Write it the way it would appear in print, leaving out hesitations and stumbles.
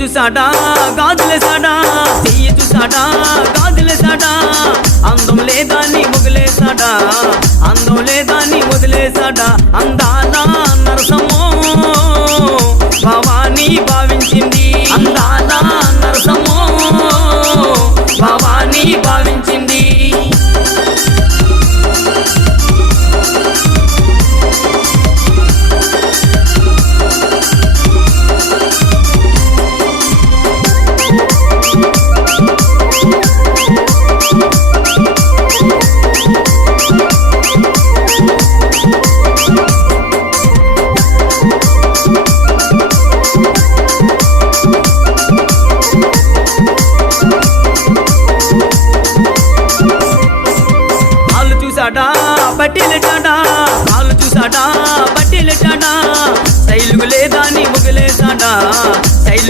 చూసాడా గాజులేసాడా, చెయ్యి చూసాడా గాజులేసాడా, అందం లేదాన్ని వదిలేసాడా, అందం లేదాన్ని వదిలేసాడా. అందాల నరసమ్మో భవానీ భావించిన